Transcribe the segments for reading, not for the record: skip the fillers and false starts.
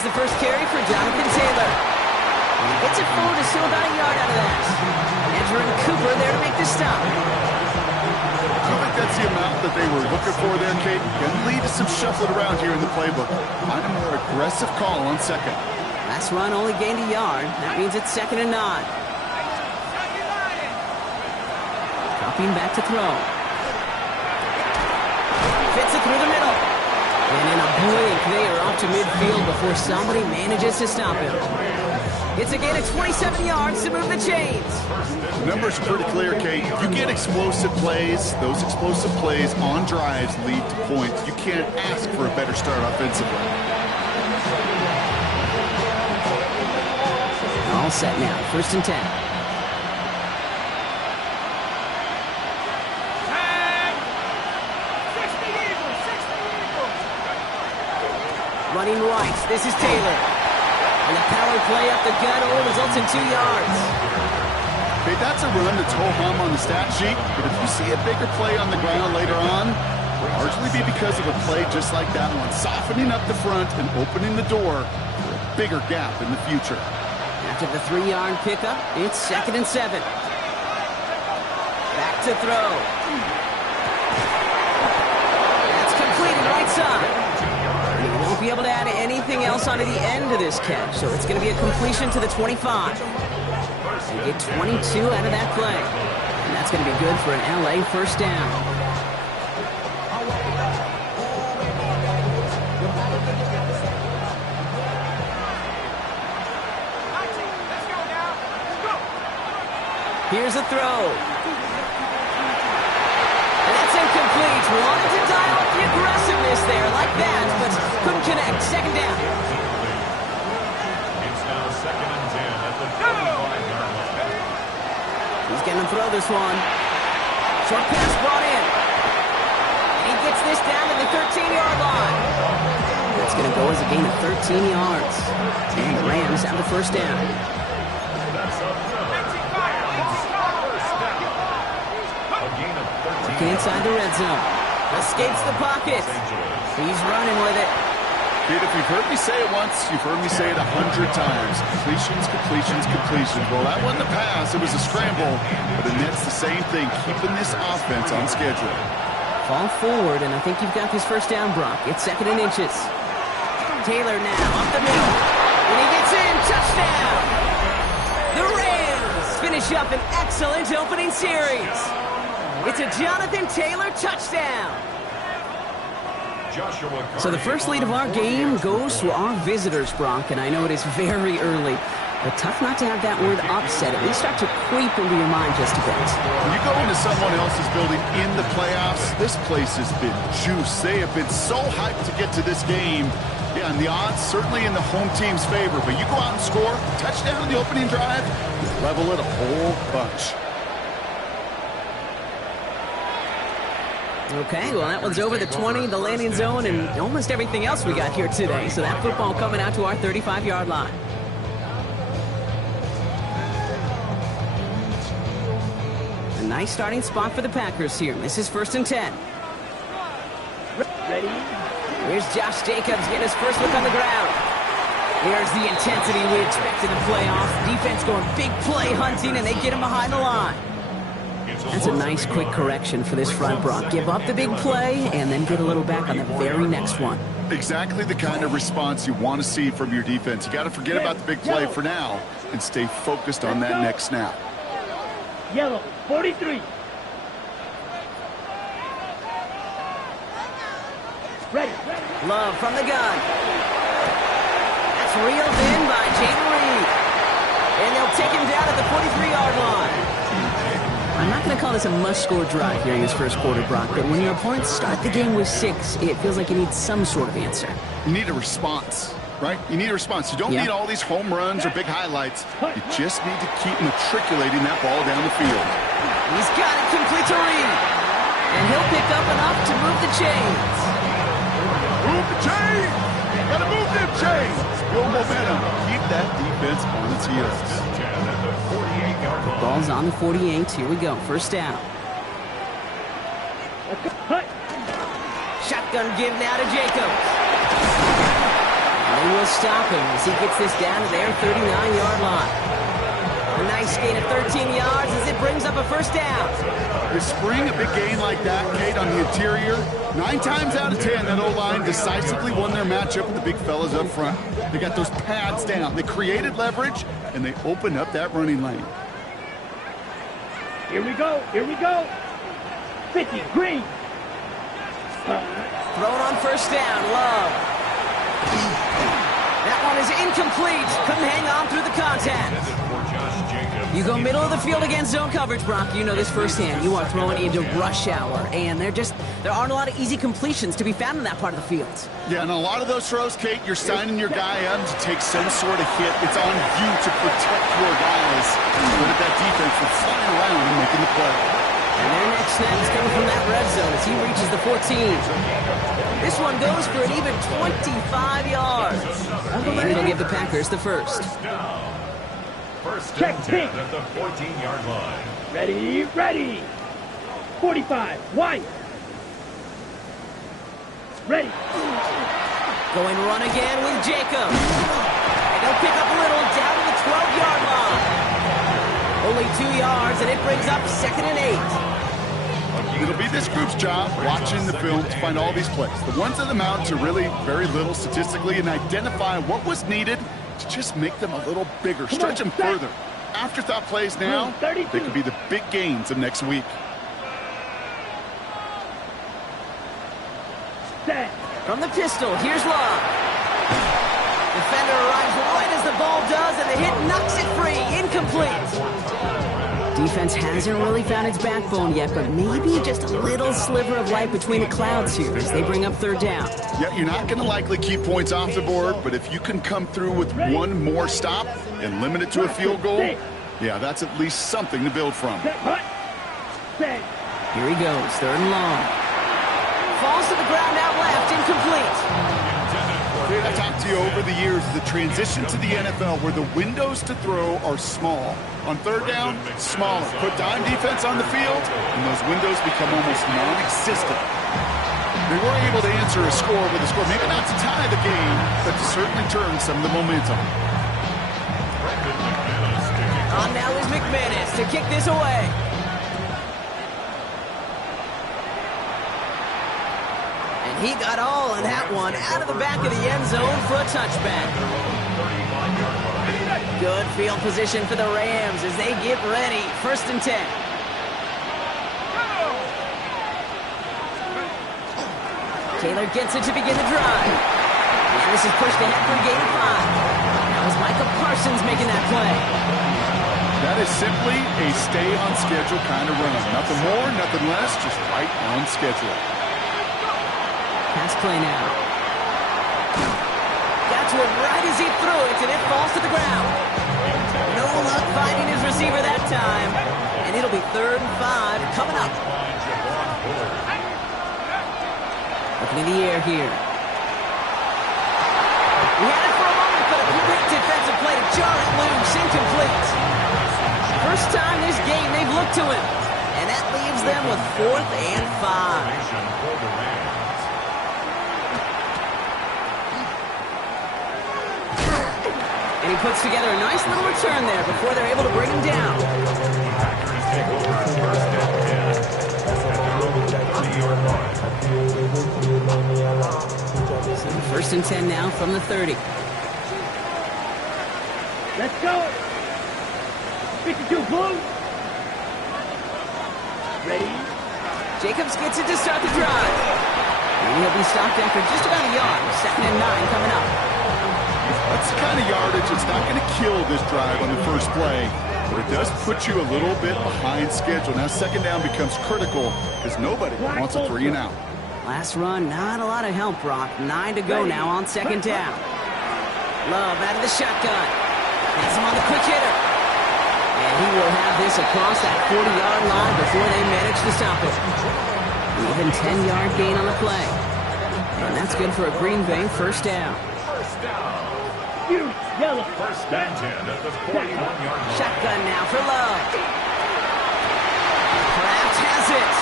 Here's the first carry for Jonathan Taylor. He gets it forward to still about a yard out of that. Edger and Cooper there to make the stop. I think that's the amount that they were looking for there, Kate. Can lead to some shuffling around here in the playbook. Find a more aggressive call on second. Last run only gained a yard. That means it's 2nd and 9. Dropping back to throw. Fits it through the middle. And in a blink, they are off to midfield before somebody manages to stop him. It's a gain of 27 yards to move the chains. The numbers are pretty clear, Kate. You get explosive plays. Those explosive plays on drives lead to points. You can't ask for a better start offensively. All set now. 1st and 10. Running right. This is Taylor. And the power play up the gut results in 2 yards. Okay, that's a run that's ho-hum on the stat sheet, but if you see a bigger play on the ground later on, it'll largely be because of a play just like that one, softening up the front and opening the door for a bigger gap in the future. After the 3-yard pickup, it's 2nd and 7. Back to throw. That's completed right side. He won't be able to add anything else onto the end of this catch, so it's going to be a completion to the 25. And get 22 out of that play. And that's going to be good for an LA first down. Here's a throw. And that's incomplete. Wanted to dial up the aggressiveness there like that, but couldn't connect. 2nd down. It's now 2nd and 10 at the 45-yard line. He's going to throw this one. Short pass brought in. And he gets this down to the 13-yard line. That's going to go as a gain of 13 yards. And the Rams have the first down. Inside the red zone. Escapes the pocket. He's running with it. Dude, if you've heard me say it once, you've heard me say it 100 times. Completions, completions, completions. Well, that wasn't a pass. It was a scramble. But it nets the same thing, keeping this offense on schedule. Fall forward, and I think you've got this first down, Brock. It's 2nd and inches. Taylor now up the middle. And he gets in. Touchdown! The Rams finish up an excellent opening series. It's a Jonathan Taylor touchdown. So the first lead of our game goes to our visitors, Brock, and I know it is very early, but tough not to have that word upset at least start to creep into your mind just a bit. When you go into someone else's building in the playoffs, this place has been juiced. They have been so hyped to get to this game. Yeah, and the odds certainly in the home team's favor, but you go out and score, touchdown in the opening drive, level it a whole bunch. Okay, well, that one's over the 20, the landing zone, and almost everything else we got here today. So that football coming out to our 35-yard line. A nice starting spot for the Packers here. This is 1st and 10. Ready? Here's Josh Jacobs getting his first look on the ground. There's the intensity we expect in the playoffs. Defense going big play hunting, and they get him behind the line. That's a nice quick correction for this front, Brock. Give up the big play and then get a little back on the very next one. Exactly the kind of response you want to see from your defense. You got to forget about the big play for now and stay focused on that next snap. Yellow, 43. Ready. Love from the gun. That's reeled in by Jaden Reed. And they'll take him down at the 43-yard line. I'm not going to call this a must-score drive here in this first quarter, Brock, but when your opponents start the game with 6, it feels like you need some sort of answer. You need a response, right? You need a response. You don't need all these home runs or big highlights. You just need to keep matriculating that ball down the field. He's got it complete to Reed. And he'll pick up enough to move the chains. Move the chains! Gotta move them chains! Build momentum. Keep that defense on its heels. Ball's on the 48. Here we go. First down. Shotgun give now to Jacobs. And They will stop him as he gets this down to their 39-yard line. A nice gain of 13 yards as it brings up a first down. You spring a big gain like that, Kate, on the interior. 9 times out of 10, that O-line decisively won their matchup with the big fellas up front. They got those pads down. They created leverage, and they opened up that running lane. Here we go. Here we go. 50, green. Thrown on first down, Love. That one is incomplete. Couldn't hang on through the contact. You go middle of the field against zone coverage, Brock. You know this firsthand. You are throwing into rush hour, and there aren't a lot of easy completions to be found in that part of the field. Yeah, and a lot of those throws, Kate, you're signing your guy up to take some sort of hit. It's on you to protect your guys. But that defense was flying around and making the play. And their next snap is coming from that red zone as he reaches the 14. This one goes for an even 25 yards. And it'll give the Packers the first. First and 10 at the 14-yard line. Ready, ready. 45, wide. Ready. Going run again with Jacob. And they'll pick up a little down to the 12-yard line. Only 2 yards, and it brings up 2nd and 8. It'll be this group's job watching the film to find all these plays. The ones that amount to really very little statistically and identify what was needed to just make them a little bigger, stretch them further. Afterthought plays now, they could be the big gains of next week. From the pistol, here's Love. Defender arrives right as the ball does, and the hit knocks it free. Incomplete. Defense hasn't really found its backbone yet, but maybe just a little sliver of light between the clouds here as they bring up 3rd down. Yeah, you're not going to likely keep points off the board, but if you can come through with one more stop and limit it to a field goal, yeah, that's at least something to build from. Here he goes, 3rd and long. Falls to the ground out left, incomplete. I've talked to you over the years, the transition to the NFL where the windows to throw are small. On 3rd down, smaller. Put dime defense on the field, and those windows become almost non-existent. They were able to answer a score with a score, maybe not to tie the game, but to certainly turn some of the momentum. On now is McManus to kick this away. He got all in that one out of the back of the end zone for a touchback. Good field position for the Rams as they get ready. 1st and 10. Taylor gets it to begin the drive. And this is pushed ahead for a gain of 5. That was Michael Parsons making that play. That is simply a stay-on-schedule kind of run. Nothing more, nothing less, just right on schedule. Pass play now. Got to it right as he threw it, and it falls to the ground. No luck finding his receiver that time. And it'll be 3rd and 5 coming up. Looking in the air here. He had it for a moment, but a quick defensive play to jar it loose. Incomplete. First time this game they've looked to him. And that leaves them with 4th and 5. And he puts together a nice little return there before they're able to bring him down. So 1st and 10 now from the 30. Let's go. 52 blue. Ready. Jacobs gets it to start the drive. And he'll be stopped after just about a yard. 2nd and 9 coming up. That's the kind of yardage that's not going to kill this drive on the first play, but it does put you a little bit behind schedule. Now 2nd down becomes critical because nobody wants a 3 and out. Last run, not a lot of help, Brock. 9 to go now on 2nd down. Love out of the shotgun. Has him on the quick hitter. And he will have this across that 40-yard line before they manage to stop it. Even 10-yard gain on the play. And that's good for a Green Bay 1st down. Yellow. 1st and 10 at the 41-yard line. Shotgun now for Love. Kraft has it.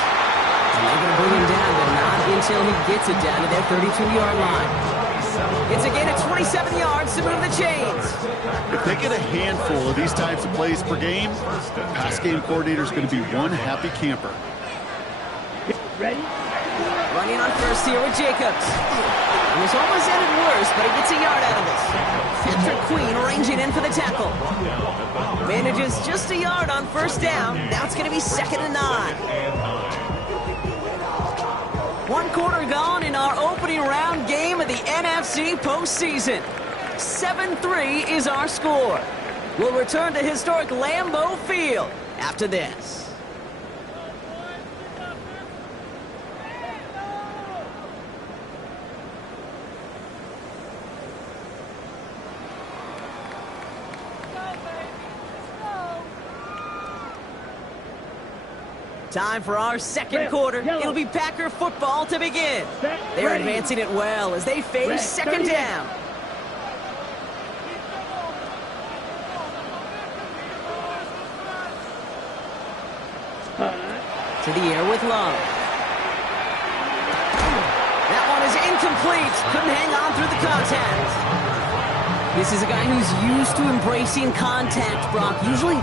And they're going to bring him down, but not until he gets it down to their 32-yard line. It's a gain of 27 yards to move the chains. If they get a handful of these types of plays per game, the pass game coordinator is going to be one happy camper. Ready? Running on first here with Jacobs. And this almost ended worse, but he gets a yard out of this. Patrick Queen ranging in for the tackle. Manages just a yard on first down. Now it's going to be 2nd and 9. 1 quarter gone in our opening round game of the NFC postseason. 7-3 is our score. We'll return to historic Lambeau Field after this. Time for our second quarter. It'll be Packer football to begin. They're advancing it well as they face second down. To the air with Love. That one is incomplete. Couldn't hang on through the contact. This is a guy who's used to embracing contact, Brock. Usually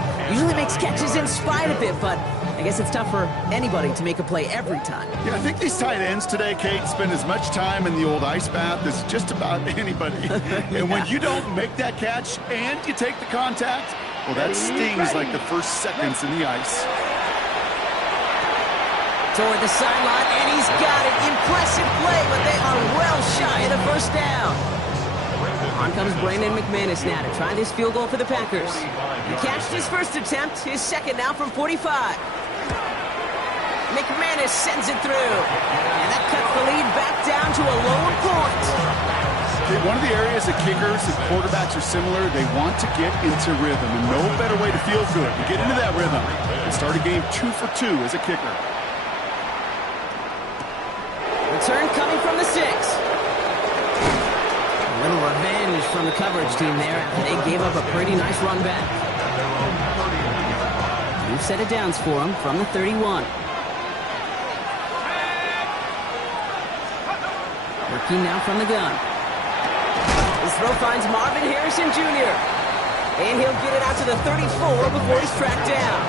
makes catches in spite of it, but I guess it's tough for anybody to make a play every time. Yeah, I think these tight ends today, Kate, spend as much time in the old ice bath as just about anybody. And when you don't make that catch and you take the contact, well, that stings like the first seconds in the ice. Toward the sideline, and he's got it. Impressive play, but they are well shy of the first down. On comes Brandon McManus now to try this field goal for the Packers. He catched his first attempt, his second now from 45. McManus sends it through, and that cuts the lead back down to a lone point. Okay, one of the areas that kickers and quarterbacks are similar, they want to get into rhythm, and no better way to feel good to get into that rhythm and start a game 2 for 2 as a kicker. Return coming from the 6. A little revenge from the coverage team there after they gave up a pretty nice run back. New set of downs for them from the 31. Working now from the gun. His throw finds Marvin Harrison Jr. And he'll get it out to the 34 before he's tracked down.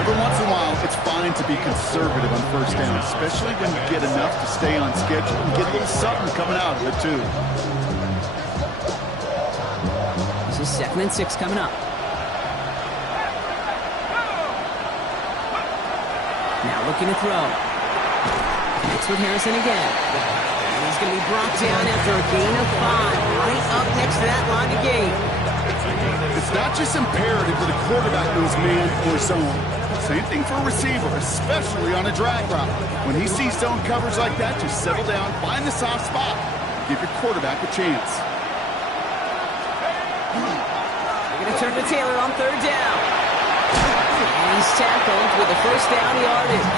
Every once in a while, it's fine to be conservative on first down, especially when you get enough to stay on schedule and get a little something coming out of it, too. This is 2nd and 6 coming up. Now looking to throw. Next with Harrison again. And he's going to be brought down after a gain of 5, right up next to that line of gain. It's not just imperative that a quarterback knows man or zone. Same thing for a receiver, especially on a drag route. When he sees zone coverage like that, just settle down, find the soft spot, give your quarterback a chance. They're going to turn to Taylor on 3rd down. And he's tackled with the first down yardage.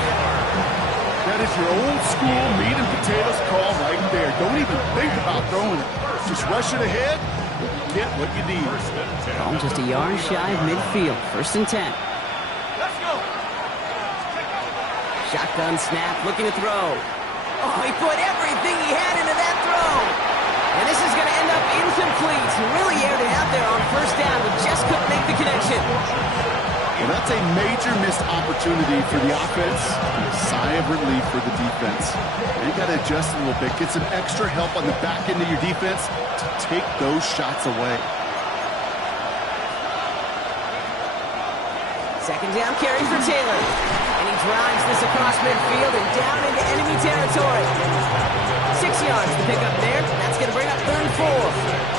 That is your old school meat and potatoes call right there. Don't even think about throwing it. Just rush it ahead, get what you need. Ball just a yard shy of midfield. 1st and 10. Shotgun snap, looking to throw. Oh, he put everything he had into that throw. And this is going to end up incomplete. He really aired it out there on 1st down, but just couldn't make the connection. Well, that's a major missed opportunity for the offense and a sigh of relief for the defense. They got to adjust a little bit, get some extra help on the back end of your defense to take those shots away. 2nd down carry for Taylor. And he drives this across midfield and down into enemy territory. 6 yards to pick up there. That's going to bring up 3rd and 4.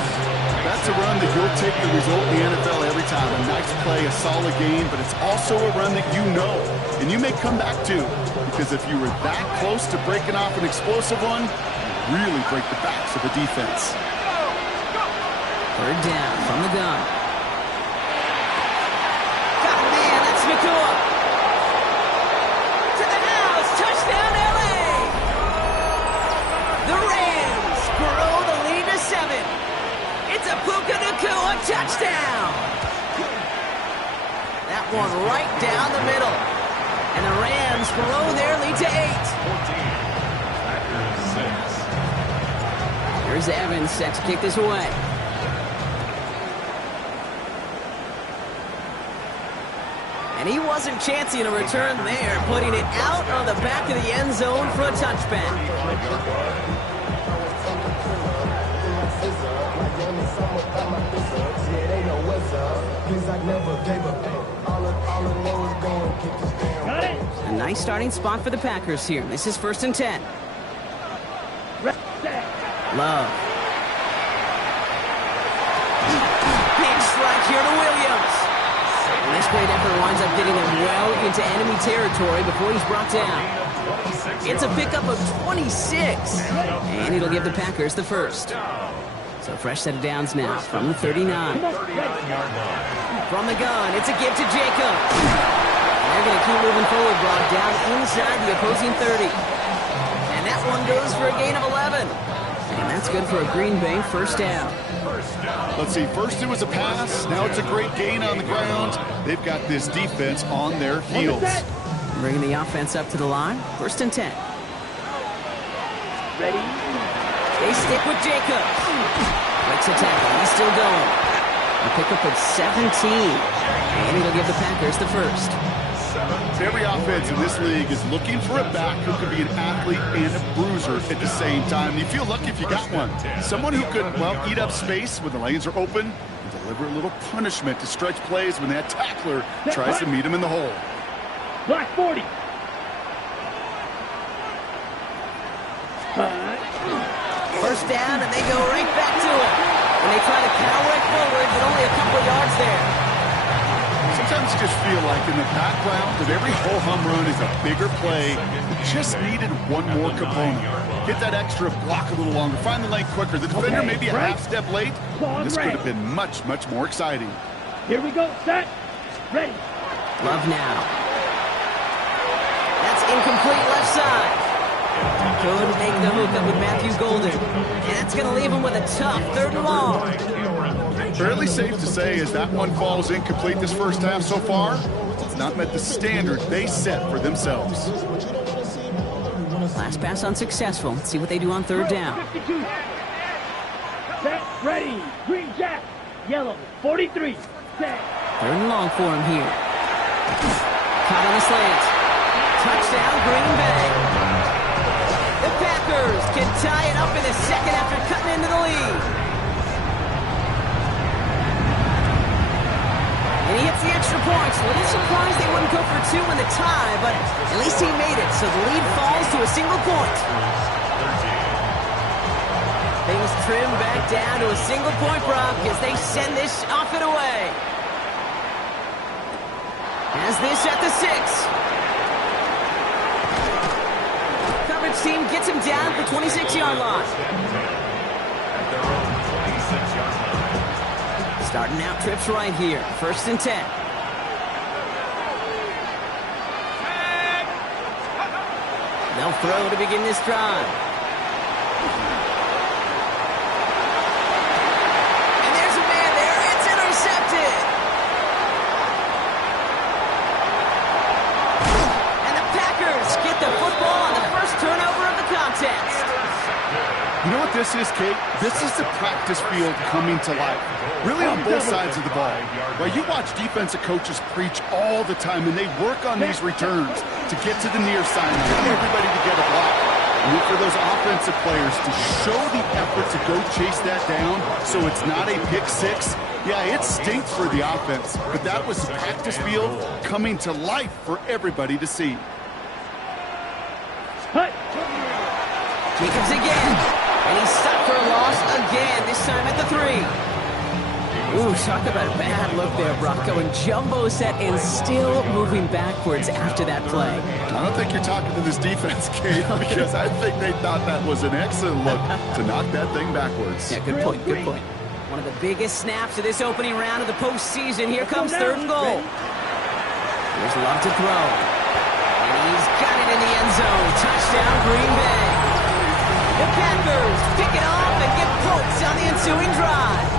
That's a run that you'll take the result in the NFL every time. A nice play, a solid game, but it's also a run that you know, and you may come back to, because if you were that close to breaking off an explosive one, you really break the backs of the defense. 3rd down from the gun. Got a man, that's McCoy. To the house, touchdown LA! The Rams grow the lead to 7. It's a Puka Nacua touchdown. That one right down the middle. And the Rams grow their lead to 8. Here's Evans set to kick this away. And he wasn't chancing a return there, putting it out on the back of the end zone for a touchback. Got it. A nice starting spot for the Packers here. This is 1st and 10. Love. Big strike here to Williams. And this great effort winds up getting them well into enemy territory before he's brought down. It's a pickup of 26. And it'll give the Packers the first. So fresh set of downs now from the 39. From the gun, it's a give to Jacobs. And they're going to keep moving forward, brought down inside the opposing 30. And that one goes for a gain of 11. And that's good for a Green Bay first down. Let's see, first it was a pass, now it's a great gain on the ground. They've got this defense on their heels. Bringing the offense up to the line, 1st and 10. Ready? They stick with Jacobs. Breaks a tackle, he's still going. A pickup of 17. And it'll give the Packers the first. Every offense in this league is looking for a back who can be an athlete and a bruiser at the same time. You feel lucky if you got one. Someone who could, well, eat up space when the lanes are open and deliver a little punishment to stretch plays when that tackler tries to meet him in the hole. Black 40. First down, and they go right back to it. And they try to cower it forward, but only a couple of yards there. Sometimes you just feel like in the background that every ho-hum run is a bigger play. It just needed one more component. Get that extra block a little longer. Find the lane quicker. The defender may be a half step late. This could have been much, much more exciting. Here we go. Set. Ready. Love now. That's incomplete left side. Could make the hookup with Matthew Golden. And that's going to leave him with a tough 3rd and long. Fairly safe to say as that one falls incomplete this first half so far, it's not met the standard they set for themselves. Last pass unsuccessful. Let's see what they do on 3rd down. 52. Set. Ready. Green Jack. Yellow. 43. Set. 3rd and long for him here. Caught on the slant. Touchdown, Green Bay. The Packers can tie it up in a second after cutting into the lead. And he hits the extra points. A little surprised they wouldn't go for 2 in the tie, but at least he made it, so the lead falls to a single point. Things trim back down to a single point, Brock, as they send this off and away. Has this at the 6. Coverage team gets him down at the 26-yard line. Starting out trips right here. 1st and 10. They'll throw to begin this drive. And there's a man there. It's intercepted. And the Packers get the football on the first turnover of the contest. You know what this is, Kate? This is the practice field coming to life. Really on both sides of the ball. Well, you watch defensive coaches preach all the time, and they work on these returns to get to the near side, get everybody to get a block. And look for those offensive players to show the effort to go chase that down so it's not a pick 6. Yeah, it stinks for the offense, but that was the practice field coming to life for everybody to see. Jacobs again. And he's stuck for a loss again, this time at the 3. Ooh, talk about a bad look there, Brock. Going jumbo set and still moving backwards after that play. I don't think you're talking to this defense, Kate, because I think they thought that was an excellent look to knock that thing backwards. Yeah, good point, good point. One of the biggest snaps of this opening round of the postseason. Here comes 3rd and goal. Here's Love to throw. And he's got it in the end zone. Touchdown, Green Bay. The Packers pick it off and get points on the ensuing drive.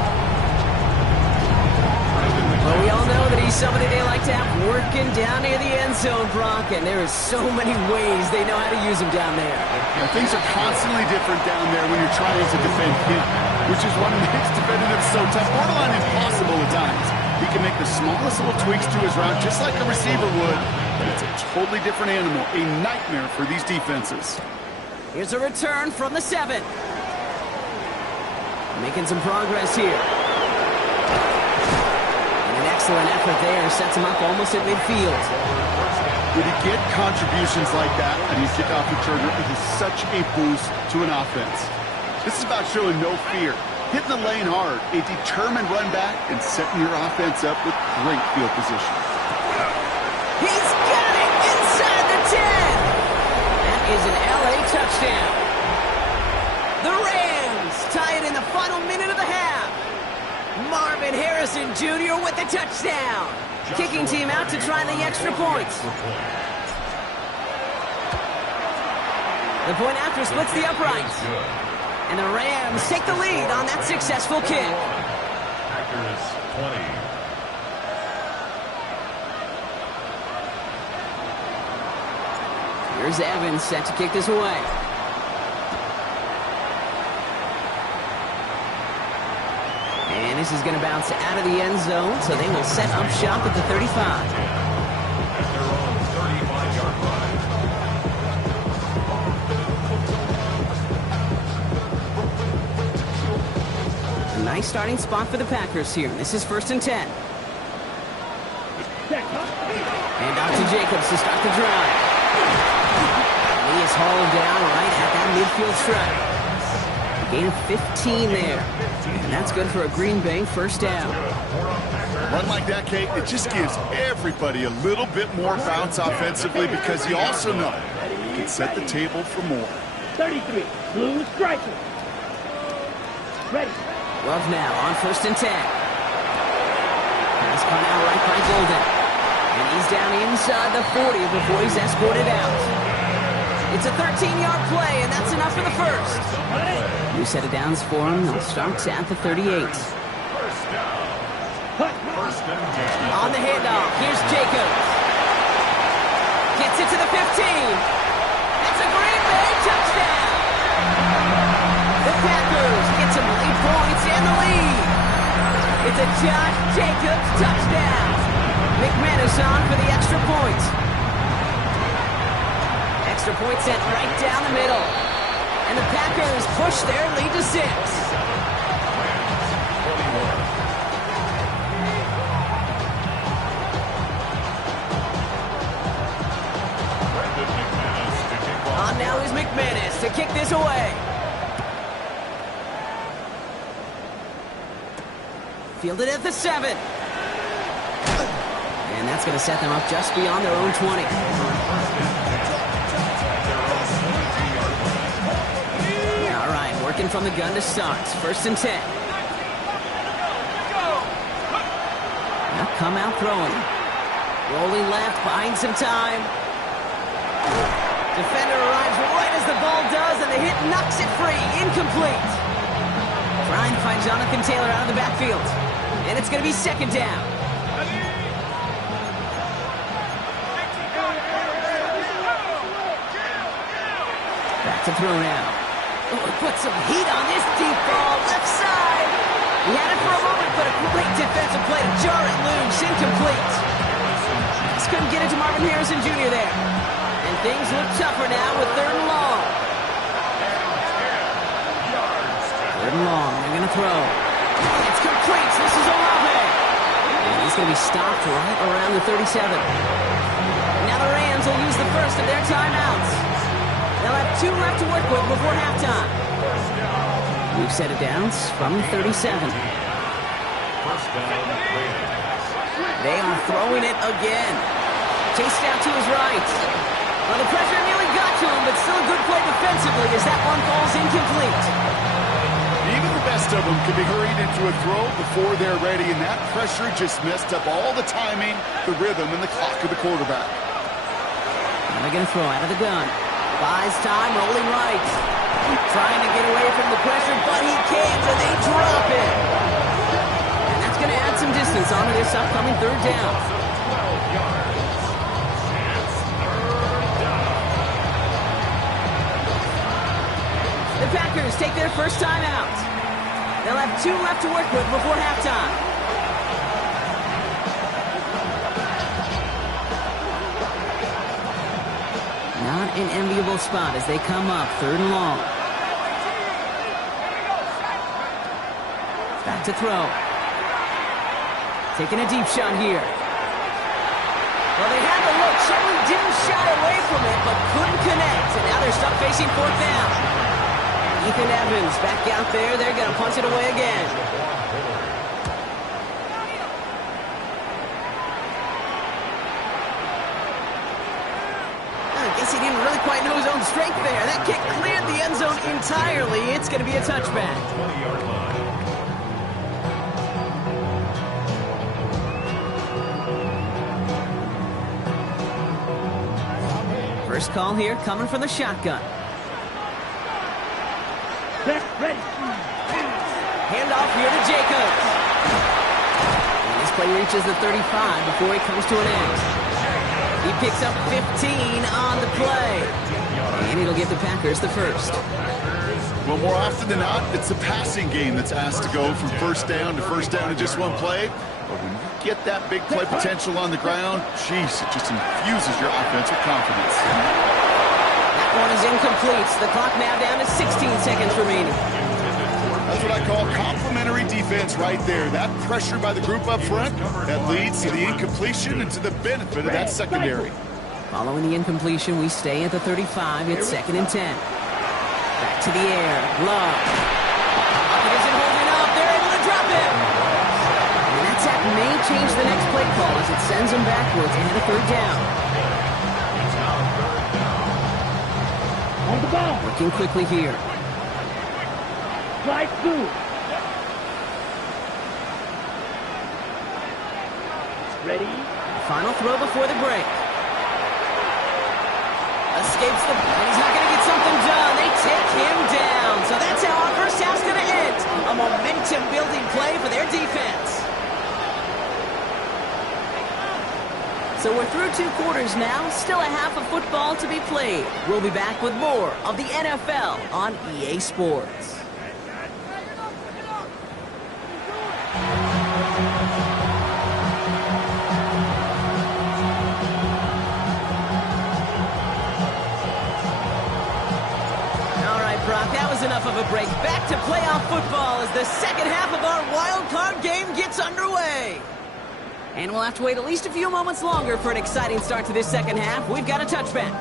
Well, we all know that he's somebody they like to have working down near the end zone, Brock, and there are so many ways they know how to use him down there. Yeah, things are constantly different down there when you're trying to defend him, which is what makes defending him so tough, borderline impossible at times. He can make the smallest little tweaks to his route just like a receiver would, but it's a totally different animal, a nightmare for these defenses. Here's a return from the 7. Making some progress here. Excellent effort there. Sets him up almost at midfield. When you get contributions like that and you kick off returner, it is such a boost to an offense. This is about showing no fear, hitting the lane hard, a determined run back, and setting your offense up with great field position. He's got it inside the 10. That is an LA touchdown. The Rams tie it in the final minute of the half. Marvin Harrison Jr. with the touchdown. Kicking team out to try the extra points. The point after splits the uprights. And the Rams take the lead on that successful kick. Packers 20. Here's Evans set to kick this away. And this is going to bounce out of the end zone, so they will set up shop at the 35. At their own 35-yard line. A nice starting spot for the Packers here. This is 1st and 10. And out to Jacobs to start the drive. He is hauled down right at that midfield stripe. Gain of 15 there. And that's good for a Green Bay first down. Run like that, Kate, it just gives everybody a little bit more bounce offensively because you also know you can set the table for more. 33, blue striker. Ready. Love now on 1st and 10. Pass caught out right by Golden. And he's down inside the 40 before he's escorted out. It's a 13-yard play, and that's enough for the first. New set of downs for him. They'll start at the 38. On the handoff, here's Jacobs. Gets it to the 15. That's a Green Bay touchdown. The Packers get some late points and the lead. It's a Josh Jacobs touchdown. McManus on for the extra point. Extra point sent right down the middle. And the Packers push their lead to 6. On now is McManus to kick this away. Fielded at the 7. And that's going to set them up just beyond their own 20. Working from the gun to start. 1st and 10. Now come out throwing. Rolling left, buying some time. Defender arrives right as the ball does, and the hit knocks it free. Incomplete. Trying to find Jonathan Taylor out of the backfield. And it's going to be 2nd down. Back to throw now. Put some heat on this deep ball, left side. He had it for a moment, but a great defensive play to jar it loose, incomplete. Just couldn't get it to Marvin Harrison Jr. there. And things look tougher now with 3rd and long. 3rd and long, they're going to throw. It's complete, this is Olave. And he's going to be stopped right around the 37. Now the Rams will use the first of their timeouts. They'll have 2 left to work with before halftime. We've set it downs from the 37. They are throwing it again. Chased out to his right. Well, the pressure nearly got to him, but still a good play defensively as that one falls incomplete. Even the best of them can be hurried into a throw before they're ready, and that pressure just messed up all the timing, the rhythm, and the clock of the quarterback. Now they're going to throw out of the gun. Buys time, rolling right. Trying to get away from the pressure, but he can't, and they drop it. And that's going to add some distance onto this upcoming third down. 12 yards. It's third down. The Packers take their first time out. They'll have 2 left to work with before halftime. Not an enviable spot as they come up 3rd and long. Back to throw. Taking a deep shot here. Well, they had the look. Certainly didn't shy away from it, but couldn't connect. And now they're stuck facing 4th down. Ethan Evans back out there. They're going to punch it away again. I guess he didn't really quite know his own strength there. That kick cleared the end zone entirely. It's going to be a touchback. 20-yard line. First call here coming from the shotgun. Ready. Handoff here to Jacobs. And this play reaches the 35 before he comes to an end. He picks up 15 on the play. And it'll give the Packers the first. Well, more often than not, it's the passing game that's asked to go from first down to first down in just one play. But when you get that big play potential on the ground, geez, it just infuses your offense with confidence. That one is incomplete. The clock now down to 16 seconds remaining. That's what I call complimentary defense right there. That pressure by the group up front, that leads to the incompletion and to the benefit of that secondary. Following the incompletion, we stay at the 35. It's 2nd and 10. Back to the air. Love. He isn't holding up. They're able to drop him. And that sack may change the next play call as it sends him backwards ahead of 3rd down. On the ball. Working quickly here. Slide through. Ready. Final throw before the break. Escapes the... And he's not going to get something done. They take him down. So that's how our first half's going to end. A momentum-building play for their defense. So we're through 2 quarters now. Still a half of football to be played. We'll be back with more of the NFL on EA Sports. Brock, that was enough of a break. Back to playoff football as the second half of our wild card game gets underway. And we'll have to wait at least a few moments longer for an exciting start to this second half. We've got a touchback.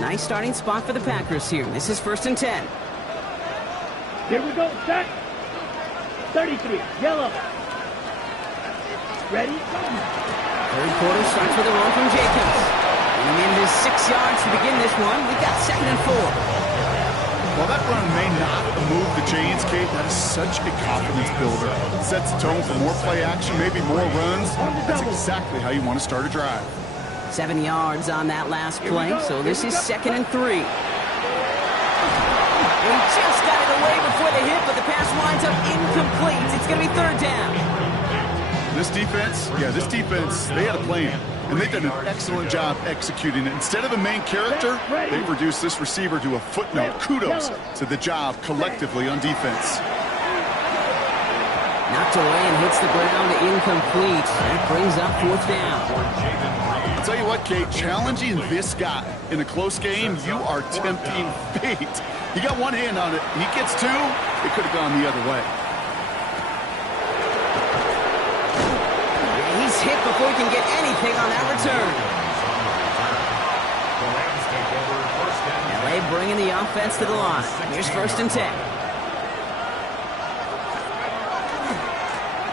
Nice starting spot for the Packers here. This is 1st and 10. Here we go, set. 33, yellow. Ready? 3rd quarter starts with a run from Jacobs. And into 6 yards to begin this one. We've got 2nd and 4. While that run may not move the chains, Kate, that is such a confidence builder. It sets the tone for more play action, maybe more runs. That's exactly how you want to start a drive. 7 yards on that last play, so this is 2nd and 3. He just got it away before the hit, but the pass winds up incomplete. It's going to be 3rd down. This defense, they had a plan, and they've done an excellent job executing it. Instead of a main character, they've reduced this receiver to a footnote. Kudos to the job collectively on defense. Knocked away and hits the ground incomplete. That brings up 4th down. I'll tell you what, Kate, challenging this guy in a close game, you are tempting fate. He got one hand on it. He gets 2, it could have gone the other way. He's hit before he can get anything on that return. LA bringing the offense to the line. Here's 1st and 10.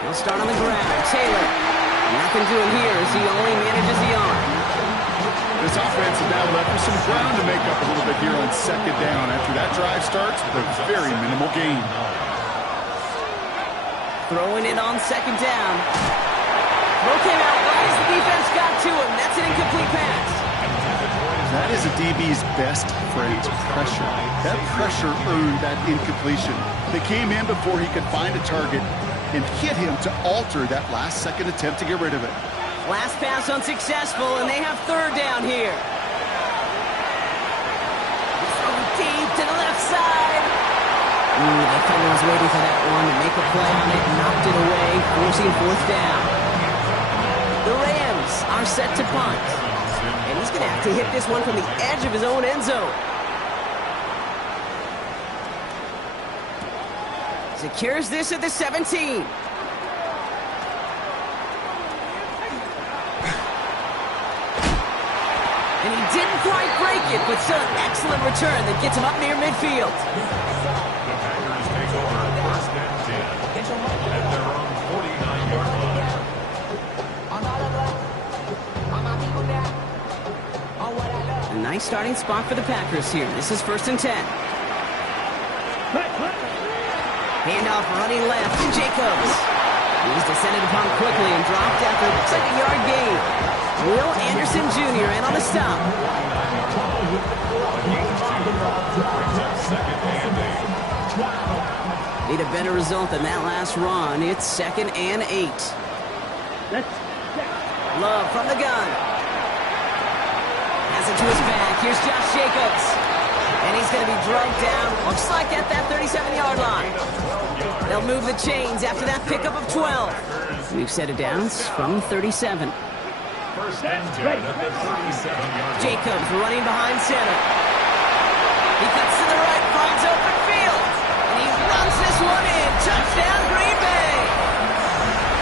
He'll start on the ground. Taylor. Nothing doing here as he only manages the arm. This offense is now left with some ground to make up a little bit here on 2nd down after that drive starts with a very minimal gain. Throwing it on 2nd down. Throw came out right as the defense got to him. That's an incomplete pass. That is a DB's best phrase, pressure. That pressure earned that incompletion. They came in before he could find a target and hit him to alter that last-second attempt to get rid of it. Last pass unsuccessful, and they have third down here. Throw deep to the left side. The defender was waiting for that one to make a play on it and knocked it away, forcing fourth down. The Rams are set to punt. And he's going to have to hit this one from the edge of his own end zone. Secures this at the 17. And he didn't quite break it, but still an excellent return that gets him up near midfield. The Packers take over first and 10 at their own 49-yard line. A nice starting spot for the Packers here. This is first and 10. Handoff running left to Jacobs. He's descended upon quickly and dropped after it looks like a yard gain. Will Anderson Jr. in on the stop. Need a better result than that last run. It's 2nd and 8. Love from the gun. Has it to his back. Here's Josh Jacobs. And he's going to be drugged down. Looks like at that 37-yard line. They'll move the chains after that pickup of 12. We've set it down from 37. First and 10 at the 37-yard line. Jacobs running behind center. He cuts to the right, finds open field. And he runs this one in. Touchdown, Green Bay.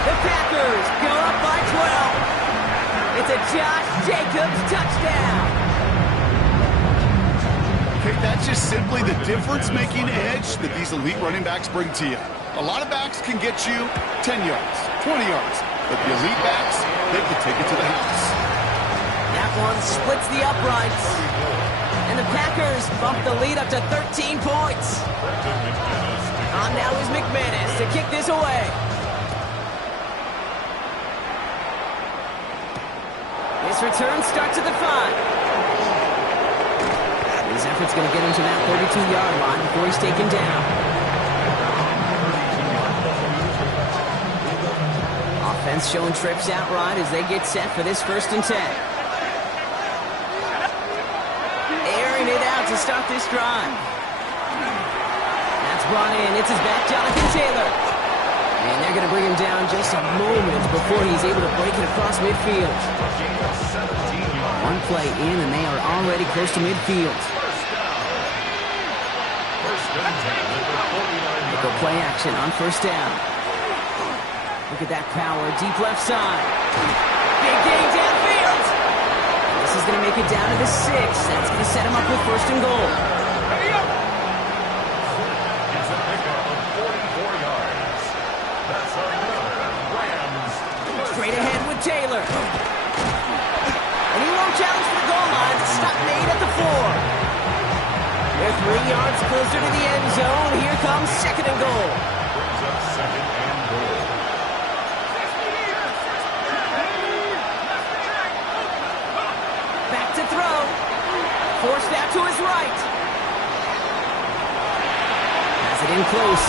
The Packers go up by 12. It's a Josh Jacobs touchdown. Okay, that's just simply the difference-making edge that these elite running backs bring to you. A lot of backs can get you 10 yards, 20 yards, but the elite backs, they can take it to the house. That one splits the uprights. And the Packers bump the lead up to 13 points. On now is McManus to kick this away. This return starts at the 5. His effort's going to get him to that 32-yard line before he's taken down. Offense showing trips out right as they get set for this 1st and 10. Airing it out to start this drive. That's brought in. It's his back, Jonathan Taylor. And they're going to bring him down just a moment before he's able to break it across midfield. One play in, and they are already close to midfield. Go play action on 1st down. Look at that power, deep left side. Big gain downfield. This is going to make it down to the 6. That's going to set him up with 1st and goal. It's a pickup of 44 yards. That's another Rams. Straight ahead with Taylor. And he won't challenge for the goal line. Stop made at the 4. They're 3 yards closer to the end zone. Here comes 2nd and goal. Brings up 2nd and goal. Back to throw. Forced out to his right. Has it in close.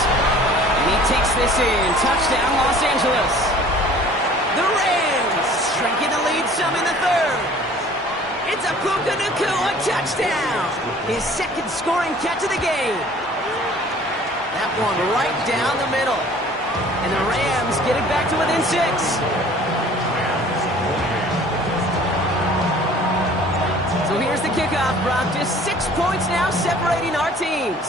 And he takes this in. Touchdown, Los Angeles. The Rams shrinking the lead some in the 3rd. It's a Puka Nacua touchdown. His 2nd scoring catch of the game. That one right down the middle. And the Rams get it back to within 6. So here's the kickoff, Brock. Just 6 points now separating our teams.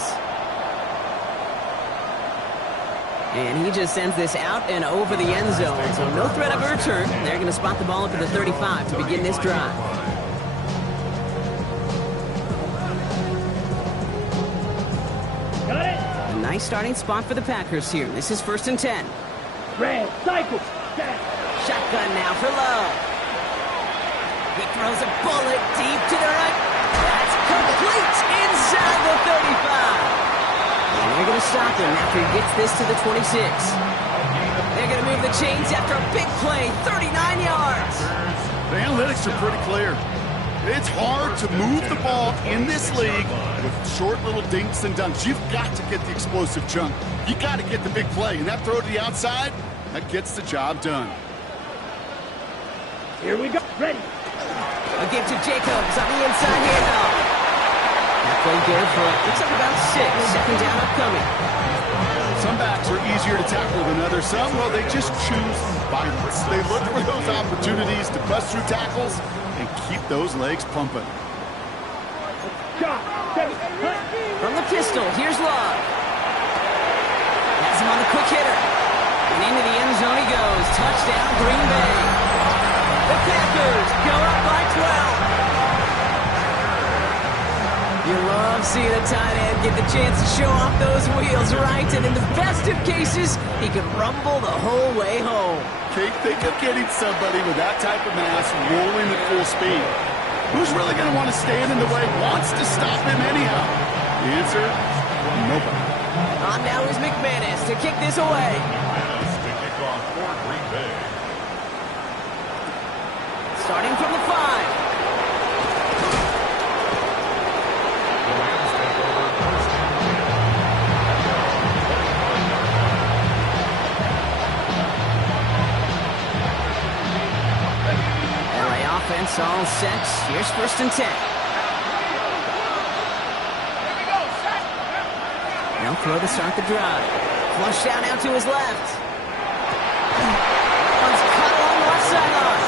And he just sends this out and over the end zone. So no threat of a return. They're going to spot the ball up at the 35 to begin this drive. Nice starting spot for the Packers here. This is 1st and 10. Red, cycle. Shotgun now for Love. He throws a bullet deep to the right. That's complete inside the 35. And they're going to stop him after he gets this to the 26. They're going to move of the chains after a big play, 39 yards. The analytics are pretty clear. It's hard to move the ball in this league with short little dinks and dunks. You've got to get the explosive chunk. You got to get the big play. And that throw to the outside, that gets the job done. Here we go. Ready. A give to Jacobs on the inside handoff. That play good for, looks like about 6. Second down upcoming. Some backs are easier to tackle than others. Some, well, they just choose violence. They look for those opportunities to bust through tackles and keep those legs pumping. From the pistol, here's Love. Has him on the quick hitter. And into the end zone he goes. Touchdown, Green Bay. The Packers go up by 12. You love seeing a tight end get the chance to show off those wheels, right? And in the best of cases, he can rumble the whole way home. Kate, think of getting somebody with that type of mass rolling at full speed. Who's really going to want to stand in the way, wants to stop him anyhow? The answer, nobody. On now is McManus to kick this away. McManus to kick off for Green Bay. Starting from the 5. The Rams take over first and 10. LA offense all set. Here's first and 10. They'll throw to start the drive. Flush down out to his left. One's cut along the left sideline.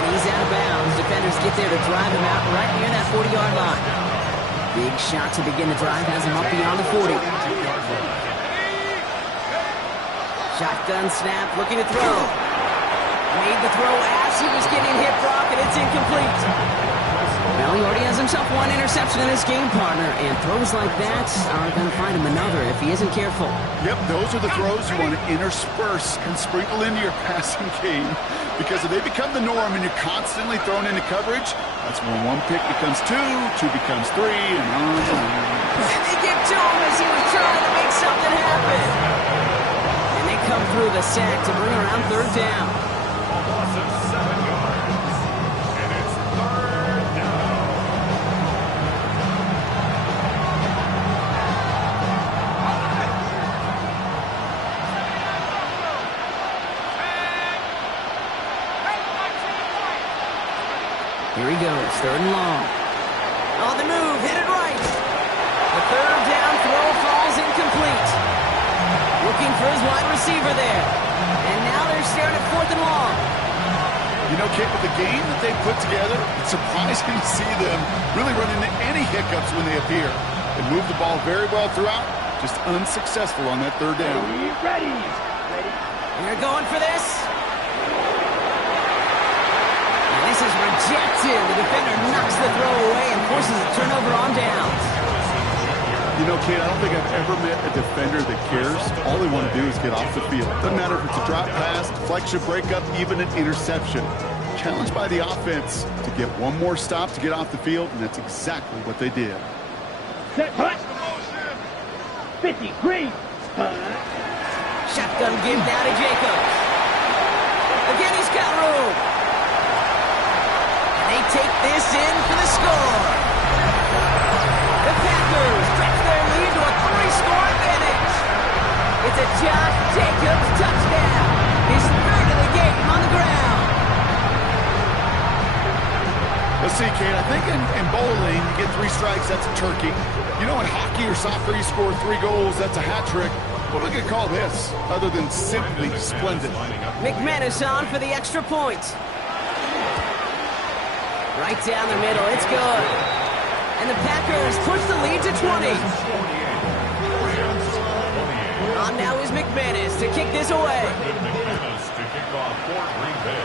And he's out of bounds. Defenders get there to drive him out right near that 40-yard line. Big shot to begin the drive has him up beyond the 40. Shotgun snap, looking to throw. Made the throw as he was getting hip rock, and it's incomplete. Well, he already has himself one interception in his game, partner, and throws like that are going to find him another if he isn't careful. Yep, those are the throws you want to intersperse and sprinkle into your passing game, because if they become the norm and you're constantly thrown into coverage, that's when one pick becomes 2, 2 becomes 3, and on and on. And they get to him as he was trying to make something happen. And they come through the sack to bring around third down. A loss of 7 yards. And it's third down. Here he goes, third and long. On the move, hit it right. The third down throw falls incomplete. Looking for his wide receiver there. And now they're staring at fourth and long. You know, Kate, with the game that they put together, it's surprising to see them really run into any hiccups when they appear. They move the ball very well throughout, just unsuccessful on that third down. Ready. They're going for this. And this is rejected. The defender knocks the throw away and forces a turnover on downs. You know, Kate, I don't think I've ever met a defender that cares. All they want to do is get off the field. Doesn't matter if it's a drop pass, deflection, breakup, even an interception. Challenged by the offense to get one more stop to get off the field, and that's exactly what they did. Set, hut. 50, green. Shotgun give now to Jacobs. Again, he's got room. And they take this in for the score. The Packers stretch their lead to a 3-score advantage. It's a Josh Jacobs touchdown. His third of the game on the ground. Let's see, Kate, I think in bowling, you get 3 strikes, that's a turkey. You know, in hockey or soccer, you score 3 goals, that's a hat trick. What are we going to call this, other than simply splendid? McManus on for the extra point. Right down the middle, it's good. And the Packers push the lead to 20. On now is McManus to kick this away. McManus to kick off for Green Bay.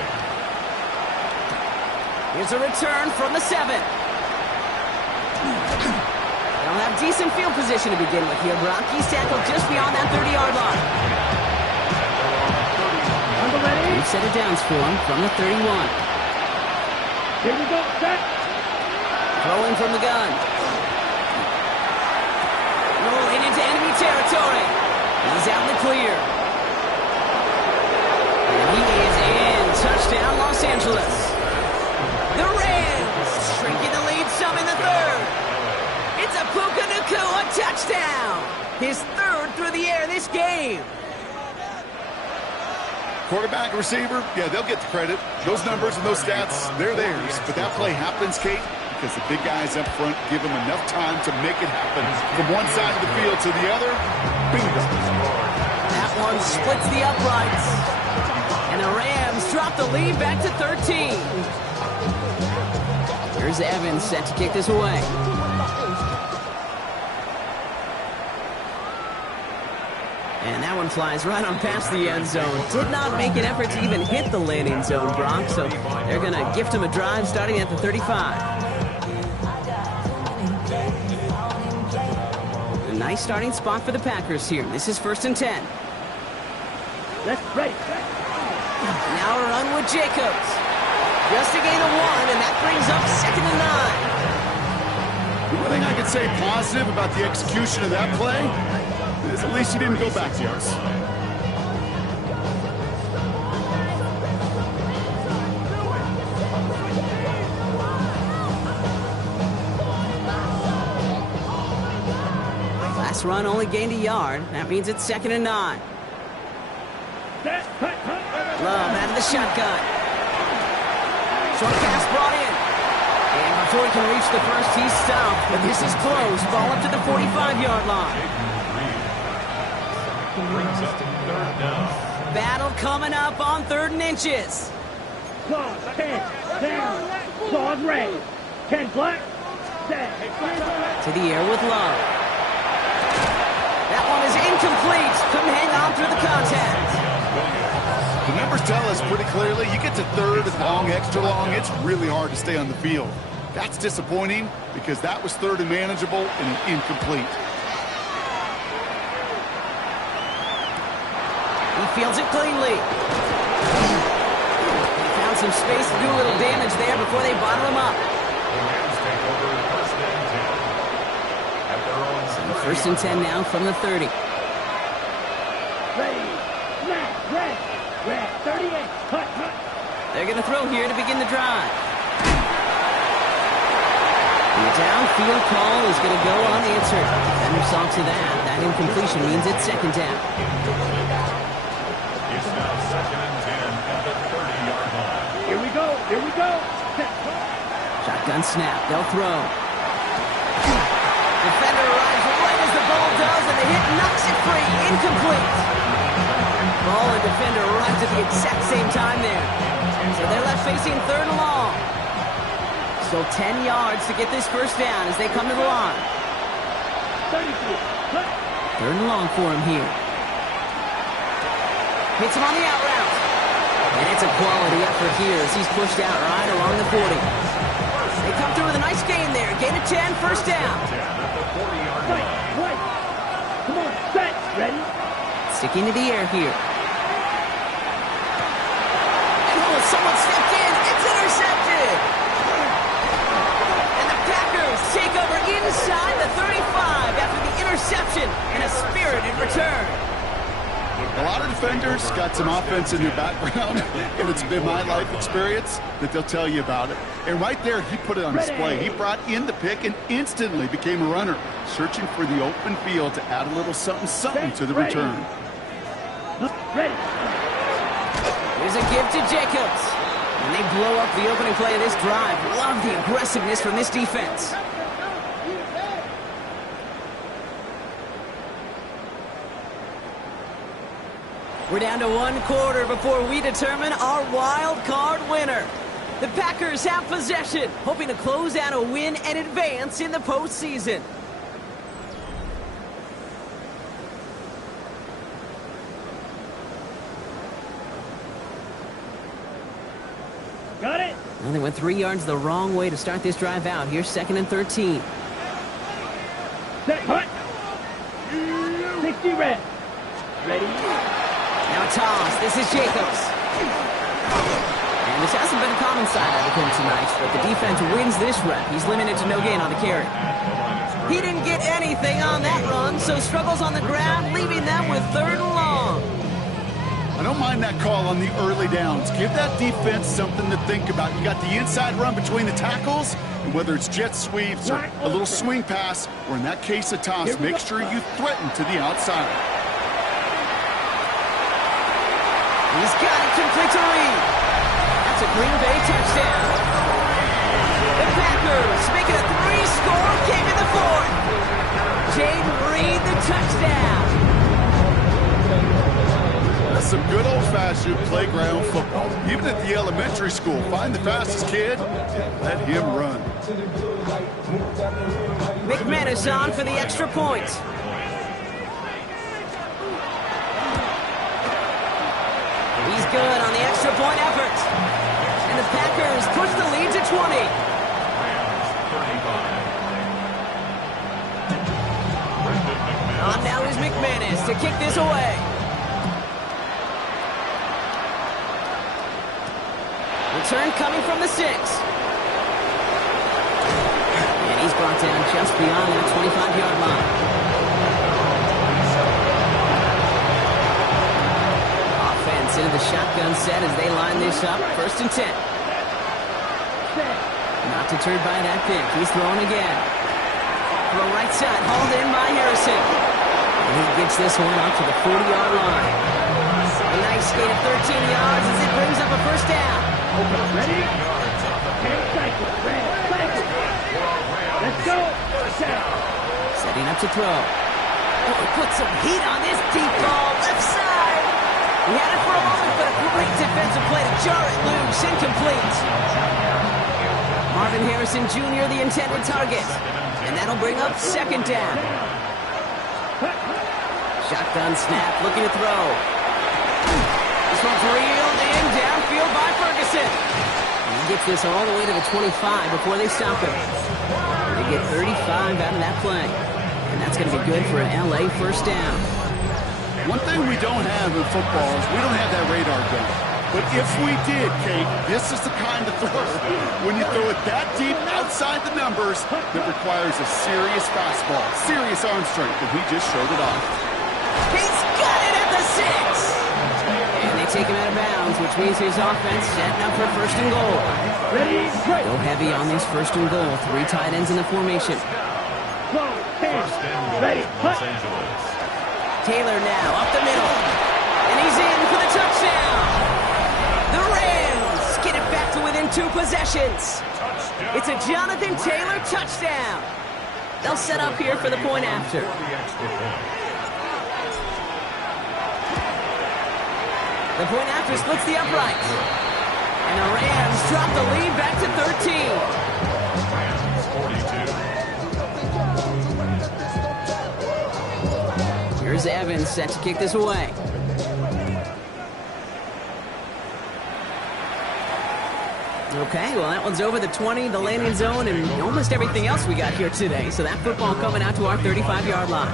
Here's a return from the 7. They'll have decent field position to begin with here, Brock. He's tackled just beyond that 30-yard line. We've set it down for him from the 31. Here we go, set. Throwing from the gun. Rolling into enemy territory. He's out in the clear. Angeles. The Rams shrinking the lead some in the third. It's a Puka Nacua touchdown. His third through the air this game. Quarterback, receiver, yeah, they'll get the credit. Those numbers and those stats, they're theirs. But that play happens, Kate, because the big guys up front give them enough time to make it happen. From one side of the field to the other, bingo. That one splits the uprights. And the Rams drop the lead back to 13. Here's Evans set to kick this away. And that one flies right on past the end zone. Did not make an effort to even hit the landing zone, Brock. So they're going to gift him a drive starting at the 35. A nice starting spot for the Packers here. This is 1st and 10. Let's break. Now a run with Jacobs. Just a gain of 1, and that brings up 2nd and 9. The one thing I could say positive about the execution of that play is at least he didn't go backwards. Last run only gained a yard. That means it's 2nd and 9. Love out of the shotgun. Short pass brought in. And before he can reach the first, he's stopped. But this is close. Ball up to the 45-yard line. Brings up 3rd down. Battle coming up on 3rd and inches. Claws, 10, down. Claws raised. 10 black. Down. To the air with Love. That one is incomplete. Couldn't hang on through the contact. The numbers tell us pretty clearly, you get to 3rd and long, extra long, it's really hard to stay on the field. That's disappointing because that was 3rd and manageable and an incomplete. He fields it cleanly. He found some space to do a little damage there before they bottle him up. The Rams take over 1st and 10. At their own 1st and 10 now from the 30. Ready. Snap. Red. Red. 38. Cut. Cut. They're going to throw here to begin the drive. The downfield call is going to go unanswered. Defender saw to that. That incompletion means it's 2nd down. It's now 2nd and 10 at the 30-yard line. Here we go. Here we go. Shotgun snap. They'll throw. Defender arrives right as the ball does, and the hit knocks it free. Incomplete. Ball and defender arrives at the exact same time there. So they're left facing 3rd and long. So 10 yards to get this 1st down as they come to the line. 32. Cut. 3rd and long for him here. Hits him on the out route. And it's a quality effort here as he's pushed out right along the 40. They come through with a nice gain there. Gain of 10, 1st down. Wait. Wait. Come on. Set. Ready. Sticking to the air here. Oh, someone stepped in. It's intercepted. And the Packers take over inside the 35 after the interception and a spirited return. A lot of defenders got some offense in their background, and it's been my life experience that they'll tell you about it. And right there, he put it on display. He brought in the pick and instantly became a runner, searching for the open field to add a little something to the return. Ready. Here's a give to Jacobs. And they blow up the opening play of this drive. Love the aggressiveness from this defense. We're down to 1 quarter before we determine our wild card winner. The Packers have possession, hoping to close out a win and advance in the postseason. Got it. Well, they went 3 yards the wrong way to start this drive out. Here's 2nd and 13. Set. Cut. 60 red. Ready. Now toss. This is Jacobs. And this hasn't been a common side out of him tonight, but the defense wins this rep. He's limited to no gain on the carry. He didn't get anything on that run, so struggles on the ground, leaving them with 3rd and long. I don't mind that call on the early downs. Give that defense something to think about. You got the inside run between the tackles, and whether it's jet sweeps or a little swing pass, or in that case a toss, make sure you threaten to the outside. He's got it complete to Reed. That's a Green Bay touchdown. The Packers make it a 3-score game in the fourth. Jaden Reed, the touchdown. That's some good old-fashioned playground football. Even at the elementary school, find the fastest kid and let him run. McManus on for the extra point. He's good on the extra point effort. And the Packers push the lead to 20. On now is McManus to kick this away. Return coming from the 6. And he's brought down just beyond that 25-yard line. Offense into the shotgun set as they line this up. 1st and 10. Not deterred by that pick. He's throwing again. Throw right side, hauled in by Harrison. And he gets this one up to the 40-yard line. A nice gain of 13 yards as it brings up a 1st down. Ready? Okay, cycle. Let's go. Setting up to throw. Oh, he put some heat on this deep ball. Left side. He had it for a moment, but a great defensive play to jar it loose. Incomplete. Marvin Harrison Jr., the intended target. And that'll bring up 2nd down. Shotgun snap, looking to throw. This one's reeled in downfield by Ferguson. He gets this all the way to the 25 before they stop him. They get 35 out of that play. And that's going to be good for an LA 1st down. One thing we don't have in football is we don't have that radar gun. But if we did, Kate, this is the kind of throw when you throw it that deep outside the numbers that requires a serious fastball, serious arm strength, and he just showed it off. He's got it at the 6. And they take him out of bounds, which means his offense setting up for 1st and goal. Ready? Go heavy on this 1st and goal. 3 tight ends in the formation. Ready? Taylor now up the middle. And he's in for the touchdown. The Rams get it back to within 2 possessions. It's a Jonathan Taylor touchdown. They'll set up here for the point after. The point after splits the uprights. And the Rams drop the lead back to 13. Here's Evans set to kick this away. Okay, well, that one's over the 20, the landing zone, and almost everything else we got here today. So that football coming out to our 35-yard line.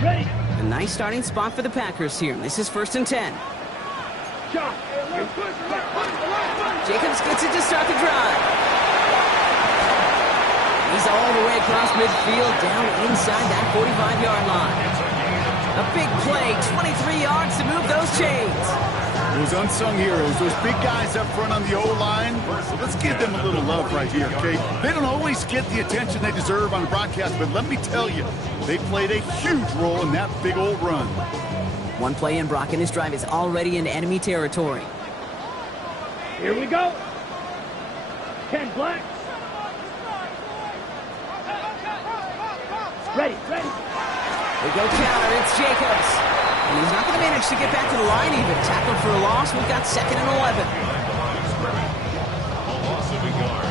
Ready? A nice starting spot for the Packers here. This is 1st and 10. Jacobs gets it to start the drive. He's all the way across midfield, down inside that 45-yard line. A big play, 23 yards to move those chains. Those unsung heroes, those big guys up front on the O-line, let's give them a little love right here, okay? They don't always get the attention they deserve on the broadcast, but let me tell you, they played a huge role in that big old run. One play in, Brock, and his drive is already in enemy territory. Here we go. 10 black. Ready. We go counter, it's Jacobs. And he's not going to manage to get back to the line even. Tackled for a loss, we've got 2nd and 11. A loss of a yard.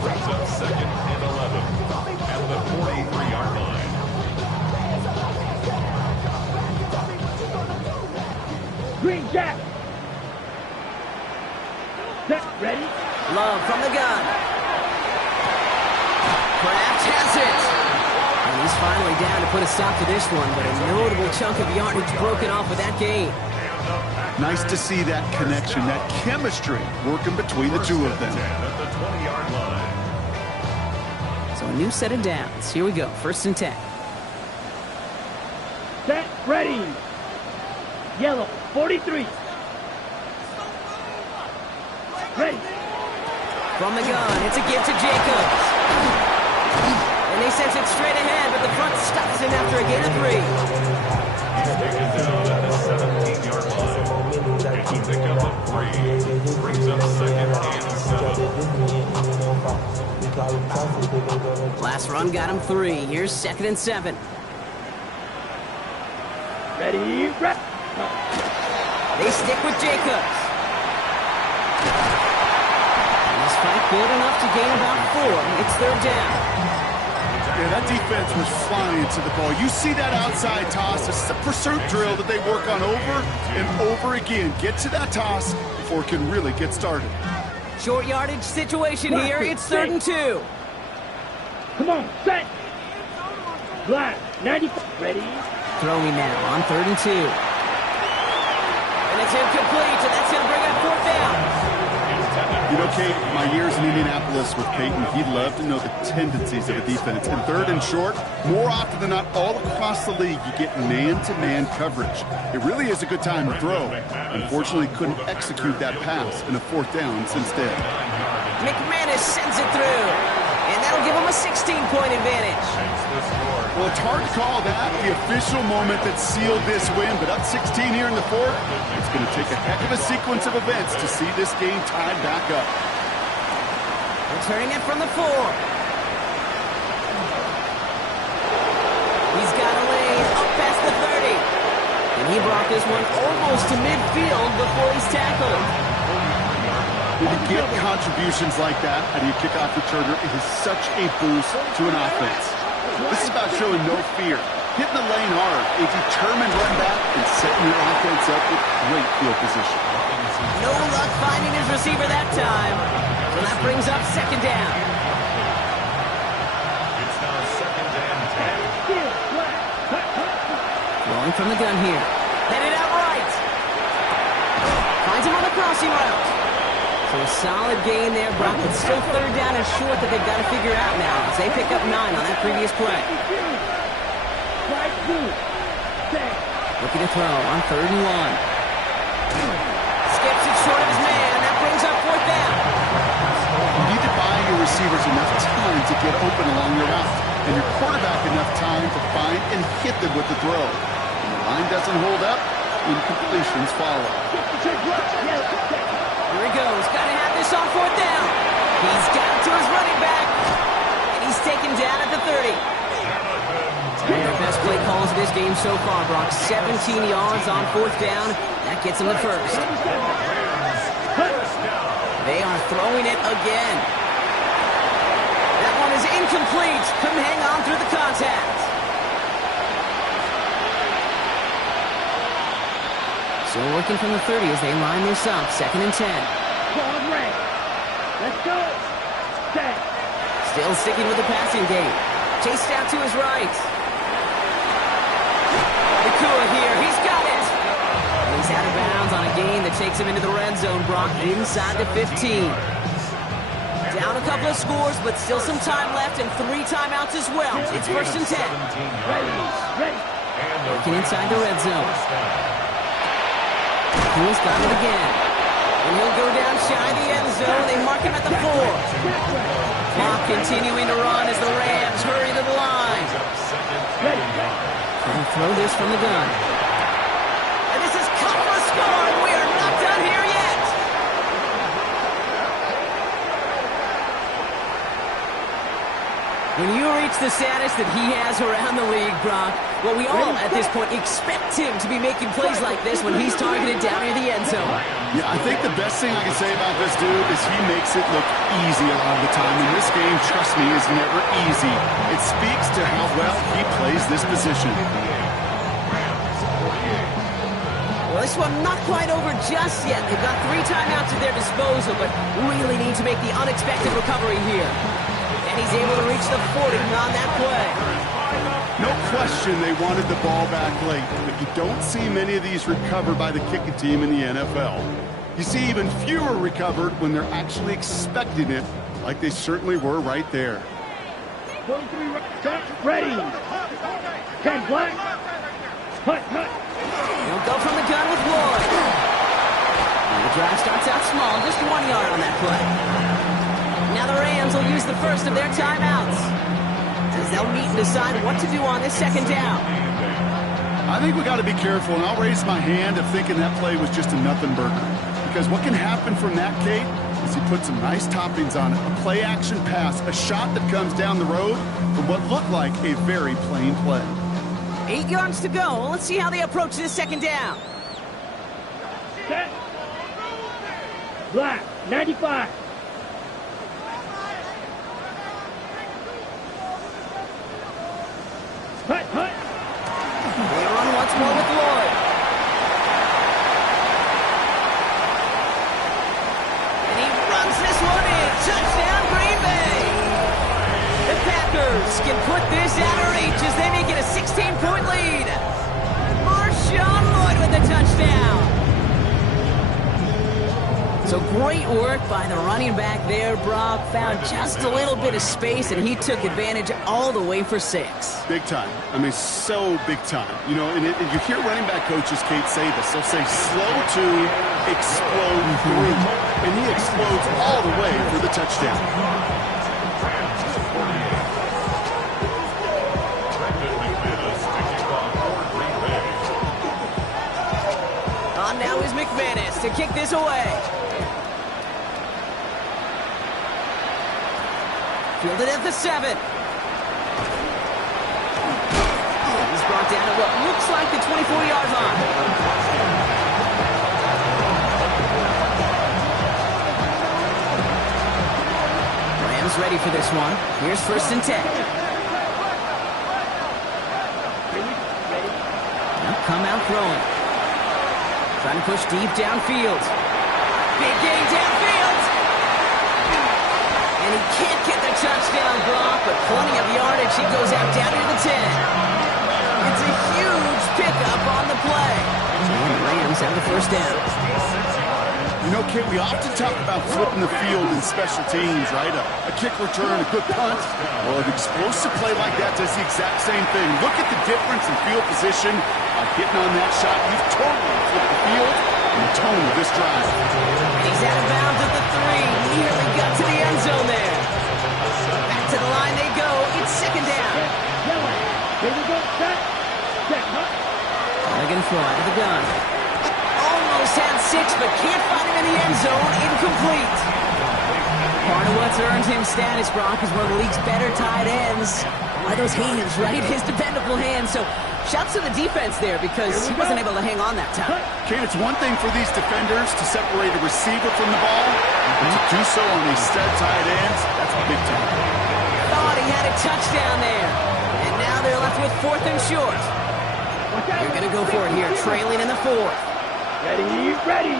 Brings up 2nd and 11 at the 43-yard line. Green Jack. Set. Ready? Love from the gun. Kraft has it. And he's finally down to put a stop to this one, but a notable chunk of yardage broken off with that gain. Nice to see that connection, that chemistry working between the two of them. At the 20-yard line. So a new set of downs. Here we go, 1st and 10. set, ready. Yellow, 43. Ready. From the gun, it's a give to Jacobs. And they send it straight ahead, but the front stops him after a gain of 3. He's taken down at the 17-yard line. It's a pickup of 3. Brings up second and 7. Last run got him 3. Here's 2nd and 7. Ready, rep. They stick with Jacobs. And this fight good enough to gain about 4. It's 3rd down. Yeah, that defense was flying to the ball. You see that outside toss. This is a pursuit drill that they work on over and over again. Get to that toss before it can really get started. Short yardage situation here. It's 3rd and 2. Come on, set. Black, 95. Ready. Throwing now on 3rd and 2. And it's incomplete, and that's going to bring up 4th down. You know, Kate, my years in Indianapolis with Peyton, he'd love to know the tendencies of a defense. And 3rd and short, more often than not, all across the league, you get man-to-man coverage. It really is a good time to throw. Unfortunately, couldn't execute that pass in a 4th down instead. McManus sends it through, and that'll give him a 16-point advantage. Well, it's hard to call that the official moment that sealed this win, but up 16 here in the 4th, it's going to take a heck of a sequence of events to see this game tied back up. Returning it from the 4. He's got a lane up past the 30. And he brought this one almost to midfield before he's tackled. When you get contributions like that out of your kickoff returner, it is such a boost to an offense. This is about showing no fear, hitting the lane hard, a determined run back, and setting your offense up with great field position. No luck finding his receiver that time. So that brings up 2nd down. It's now 2nd and 10. Rolling from the gun here. Headed out right. Finds him on the crossing route. So a solid gain there, Brock, but still 3rd down and short that they've got to figure out now as they pick up 9 on that previous play. Looking to throw on 3rd and 1. Skips it short of his man. That brings up 4th down. You need to buy your receivers enough time to get open along your route, and your quarterback enough time to find and hit them with the throw. When the line doesn't hold up, incompletions follow. Here he goes. Got to have this on 4th down. He's got it to his running back. And he's taken down at the 30. One of their best play calls of this game so far, Brock. 17 yards on 4th down. That gets him the first. They are throwing it again. That one is incomplete. Couldn't hang on through the contact. So working from the 30 as they line this up. 2nd and 10. Let's go. Set. Still sticking with the passing game. Chased out to his right. Nakua here. He's got it. And he's out of bounds on a gain that takes him into the red zone, Brock, inside the 15. Down a couple of scores, but still some time left and 3 timeouts as well. It's 1st and 10. Ready. Working inside the red zone. Nakua's got it again. And he'll go down shy of the end zone. They mark him at the 4. Clock continuing to run as the Rams hurry to the line. They'll throw this from the gun. And this is cut for a score, and we are not done here yet. When you reach the status that he has around the league, Brock, well, we all at this point expect him to be making plays like this when he's targeted down near the end zone. Yeah, I think the best thing I can say about this dude is he makes it look easy a lot of the time. And this game, trust me, is never easy. It speaks to how well he plays this position. Well, this one not quite over just yet. They've got 3 timeouts at their disposal, but really need to make the unexpected recovery here. And he's able to reach the 40 on that play. No question they wanted the ball back late, but you don't see many of these recovered by the kicking team in the NFL. You see even fewer recovered when they're actually expecting it, like they certainly were right there. 43 ready. 10 black. Hut, hut. He'll go from the gun with Lloyd. And the drive starts out small, just 1 yard on that play. Now the Rams will use the first of their timeouts, as they'll meet and decide what to do on this second down. I think we got to be careful, and I'll raise my hand of thinking that play was just a nothing burger. Because what can happen from that, Kate, is he put some nice toppings on it. A play-action pass, a shot that comes down the road from what looked like a very plain play. 8 yards to go. Let's see how they approach this second down. Set. Black, 95. Hut, hut. They run once more with Lloyd. And he runs this one in. Touchdown, Green Bay. The Packers can put this out of reach as they make it a 16-point lead. Marshawn Lloyd with the touchdown. So great work by the running back there, Brock. Found just a little bit of space, and he took advantage all the way for 6. Big time. I mean, so big time. You know, and you hear running back coaches, Kate, say this. They'll say slow to explode through. And he explodes all the way for the touchdown. On now is McManus to kick this away. Fielded at the 7. He's brought down at what looks like the 24-yard line. Rams ready for this one. Here's 1st and 10. Now come out throwing. Trying to push deep downfield. Big gain downfield. And he can't get the touchdown, Brock, but plenty of yardage. He goes out down near the 10. It's a huge pickup on the play. And the Rams have the 1st down. You know, Kate, we often talk about flipping the field in special teams, right? A kick return, a good punt. Well, an explosive play like that does the exact same thing. Look at the difference in field position. Getting on that shot, you've totally flipped the field and the tone of this drive. And he's out of bounds at the 3. Nearly got to the end zone there. Back to the line they go. It's 2nd down. Yellow. Here we go. Set. Set. Hut. Again, throw out of the gun. Almost had 6, but can't find him in the end zone. Incomplete. Part of what's earned him status, Brock, is one of the league's better tight ends. Are those hands, right? His dependable hands. So shouts to the defense there because he wasn't able to hang on that time. Kate, it's one thing for these defenders to separate a receiver from the ball, but to do so on a stud tight end, that's big time. Thought he had a touchdown there. And now they're left with 4th and short. They're going to go for it here, trailing in the 4th. Ready, ready.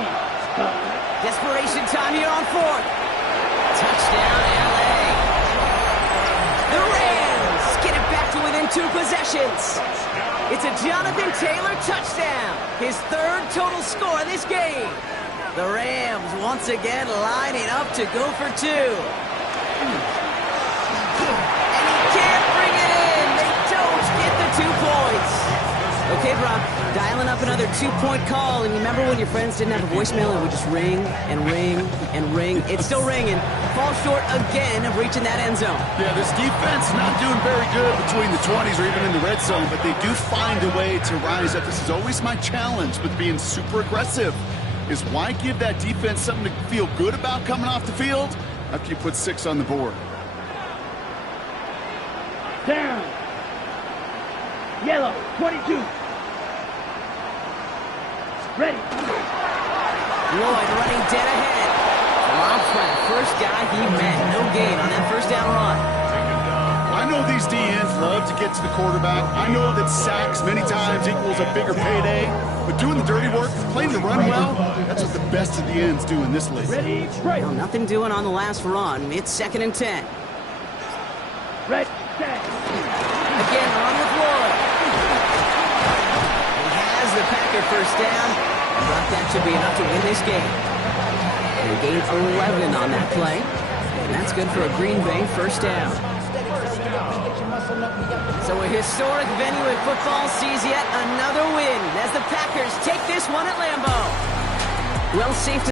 Desperation time here on 4th. Touchdown, L.A. The Rams get it back to within 2 possessions. It's a Jonathan Taylor touchdown, his 3rd total score in this game. The Rams once again lining up to go for 2. And he can't bring it in. They don't get the 2 points. Okay, Brock, dialing up another 2-point call. And you remember when your friends didn't have a voicemail and it would just ring and ring and ring? It's still ringing. Fall short again of reaching that end zone. Yeah, this defense not doing very good between the 20s or even in the red zone, but they do find a way to rise up. This is always my challenge with being super aggressive, is why give that defense something to feel good about coming off the field after you put 6 on the board? Down. Yellow, 22. Ready. Lloyd running dead ahead. Dropped by the first guy he met. No gain on that 1st down run. I know these DNs love to get to the quarterback. I know that sacks many times equals a bigger payday. But doing the dirty work, playing the run well, that's what the best of the ends do in this league. Ready, right. Well, nothing doing on the last run. It's 2nd and 10. Red, set. Again, run with Lloyd. He has the Packer 1st down. But that should be enough to win this game. They gained 11 on that play. And that's good for a Green Bay 1st down. So a historic venue in football sees yet another win as the Packers take this one at Lambeau. Well, safe to